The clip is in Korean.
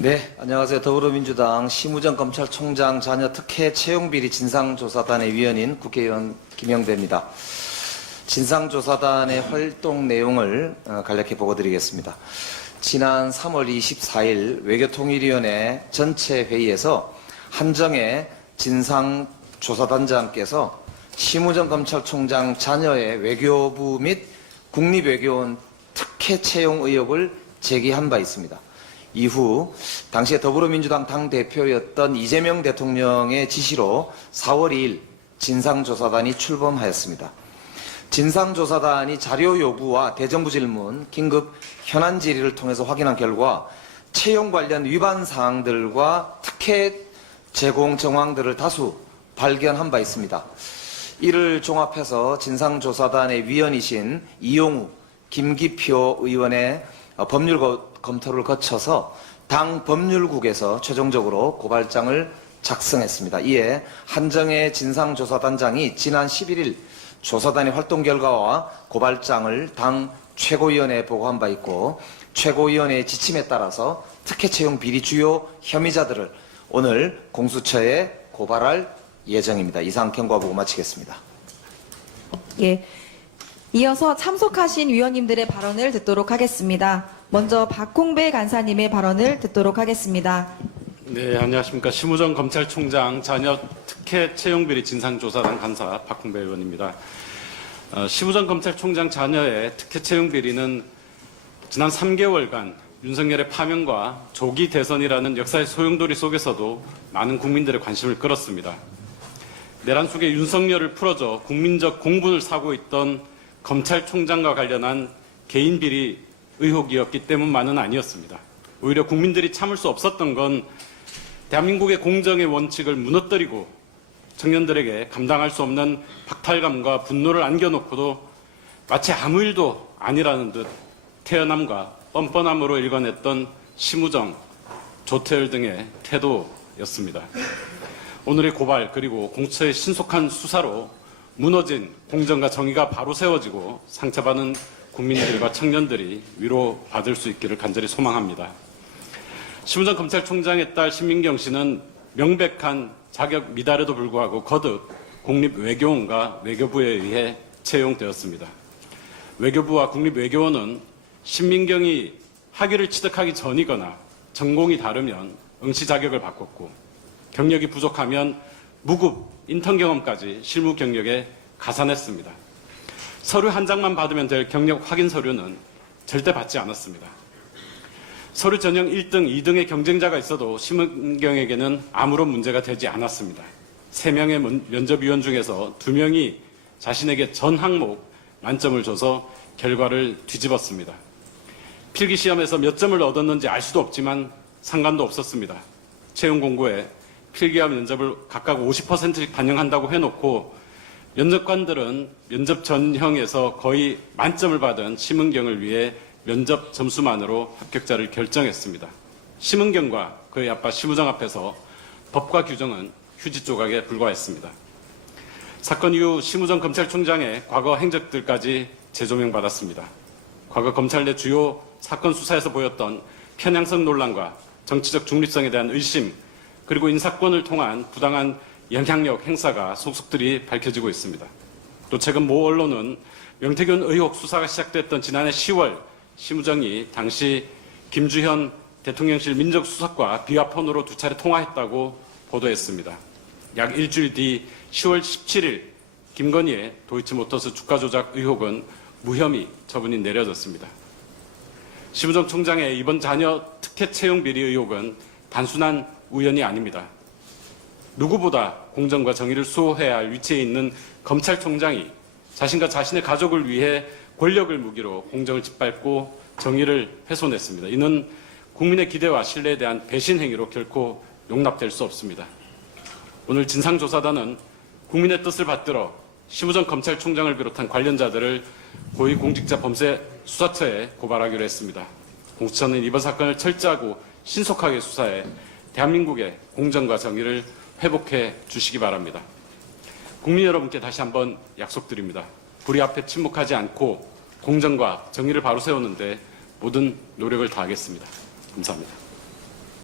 네, 안녕하세요. 더불어민주당 심우정 검찰총장 자녀 특혜 채용비리 진상조사단의 위원인 국회의원 김영대입니다. 진상조사단의 활동 내용을 간략히 보고드리겠습니다. 지난 3월 24일 외교통일위원회 전체 회의에서 한정혜 진상조사단장께서 심우정 검찰총장 자녀의 외교부 및 국립외교원 특혜 채용 의혹을 제기한 바 있습니다. 이후 당시에 더불어민주당 당대표였던 이재명 대통령의 지시로 4월 2일 진상조사단이 출범하였습니다. 진상조사단이 자료 요구와 대정부 질문, 긴급 현안 질의를 통해서 확인한 결과 채용 관련 위반 사항들과 특혜 제공 정황들을 다수 발견한 바 있습니다. 이를 종합해서 진상조사단의 위원이신 이용우, 김기표 의원의 법률 검토를 거쳐서 당 법률국에서 최종적으로 고발장을 작성했습니다. 이에 한정혜 진상조사단장이 지난 11일 조사단의 활동 결과와 고발장을 당 최고위원회에 보고한 바 있고, 최고위원회의 지침에 따라서 특혜 채용 비리 주요 혐의자들을 오늘 공수처에 고발할 예정입니다. 이상 경과 보고 마치겠습니다. 예. 이어서 참석하신 위원님들의 발언을 듣도록 하겠습니다. 먼저 박홍배 간사님의 발언을 듣도록 하겠습니다. 네, 안녕하십니까. 심우정 검찰총장 자녀 특혜 채용비리 진상조사단 간사 박홍배 의원입니다. 심우정 검찰총장 자녀의 특혜 채용비리는 지난 3개월간 윤석열의 파면과 조기 대선이라는 역사의 소용돌이 속에서도 많은 국민들의 관심을 끌었습니다. 내란 속에 윤석열을 풀어줘 국민적 공분을 사고 있던 검찰총장과 관련한 개인 비리 의혹이었기 때문만은 아니었습니다. 오히려 국민들이 참을 수 없었던 건 대한민국의 공정의 원칙을 무너뜨리고 청년들에게 감당할 수 없는 박탈감과 분노를 안겨놓고도 마치 아무 일도 아니라는 듯 태연함과 뻔뻔함으로 일관했던 심우정, 조태열 등의 태도였습니다. 오늘의 고발 그리고 공수처의 신속한 수사로 무너진 공정과 정의가 바로 세워지고 상처받은 국민들과 청년들이 위로받을 수 있기를 간절히 소망합니다. 심우정 검찰총장의 딸 신민경 씨는 명백한 자격 미달에도 불구하고 거듭 국립외교원과 외교부에 의해 채용되었습니다. 외교부와 국립외교원은 신민경이 학위를 취득하기 전이거나 전공이 다르면 응시 자격을 바꿨고, 경력이 부족하면 무급 인턴 경험까지 실무 경력에 가산했습니다. 서류 한 장만 받으면 될 경력 확인 서류는 절대 받지 않았습니다. 서류 전형 1등, 2등의 경쟁자가 있어도 심은경에게는 아무런 문제가 되지 않았습니다. 3명의 면접위원 중에서 2명이 자신에게 전 항목 만점을 줘서 결과를 뒤집었습니다. 필기시험에서 몇 점을 얻었는지 알 수도 없지만 상관도 없었습니다. 채용 공고에 필기와 면접을 각각 50%씩 반영한다고 해놓고 면접관들은 면접 전형에서 거의 만점을 받은 심은경을 위해 면접 점수만으로 합격자를 결정했습니다. 심은경과 그의 아빠 심우정 앞에서 법과 규정은 휴지 조각에 불과했습니다. 사건 이후 심우정 검찰총장의 과거 행적들까지 재조명받았습니다. 과거 검찰 내 주요 사건 수사에서 보였던 편향성 논란과 정치적 중립성에 대한 의심, 그리고 인사권을 통한 부당한 영향력 행사가 속속들이 밝혀지고 있습니다. 또 최근 모 언론은 명태균 의혹 수사가 시작됐던 지난해 10월 심우정이 당시 김주현 대통령실 민정수석과 비화폰으로 2차례 통화했다고 보도했습니다. 약 일주일 뒤 10월 17일 김건희의 도이치모터스 주가 조작 의혹은 무혐의 처분이 내려졌습니다. 심우정 총장의 이번 자녀 특혜 채용 비리 의혹은 단순한 우연이 아닙니다. 누구보다 공정과 정의를 수호해야 할 위치에 있는 검찰총장이 자신과 자신의 가족을 위해 권력을 무기로 공정을 짓밟고 정의를 훼손했습니다. 이는 국민의 기대와 신뢰에 대한 배신 행위로 결코 용납될 수 없습니다. 오늘 진상조사단은 국민의 뜻을 받들어 심우정 검찰총장을 비롯한 관련자들을 고위공직자범죄수사처에 고발하기로 했습니다. 공수처는 이번 사건을 철저하고 신속하게 수사해 대한민국의 공정과 정의를 회복해 주시기 바랍니다. 국민 여러분께 다시 한번 약속드립니다. 불의 앞에 침묵하지 않고 공정과 정의를 바로 세우는데 모든 노력을 다하겠습니다. 감사합니다.